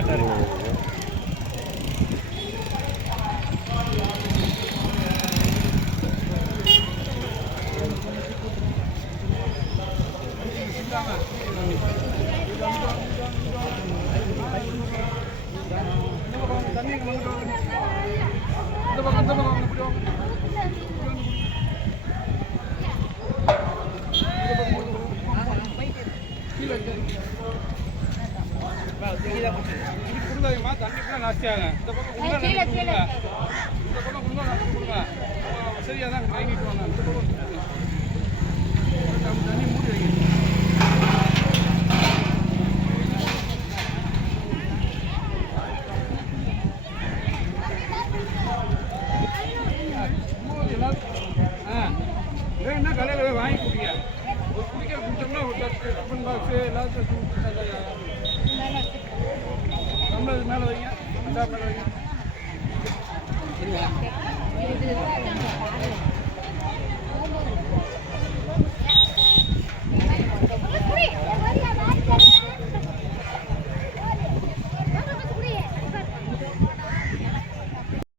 சரியா கொடுக்காதீங்கம்மா தண்ணி கூட நாஸ்தியாங்க இந்த பக்கம் உள்ள கீழே, நடந்து கீழே. கொடுங்க இந்த பக்கம் உள்ள நடந்து கொடுங்க சரியா தான் வாங்கிட்டு வாங்க இந்த பக்கம் தண்ணி மூடி வைங்க என்ன ஒரு எல்லாத்தையும் டம்ளர் மேலே வைங்க டம்ளர் மேலே வைங்க.